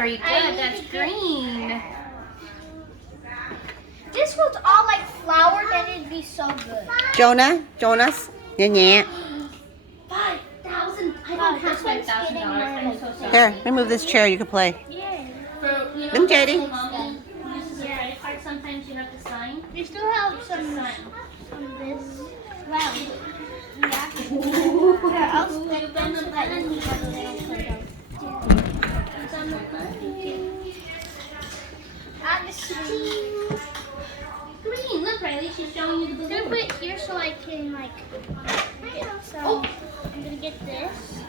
very good. That's green. This was all like flour, then it'd be so good. Jonas, nhẹ. 5,000. I don't have $5,000. I'm so sorry. Here, let me move this chair. You can play. Yeah. For, you know, Them, JD. Mommy uses a credit card. Sometimes you have to sign. We still have some Sign. this. Wow. Yeah. Here, I'll stick them so that you can get a little photo. And the steam. Green. Look, Riley. She's showing you the I'm blue. gonna put it here so I can like get some. I'm gonna get this.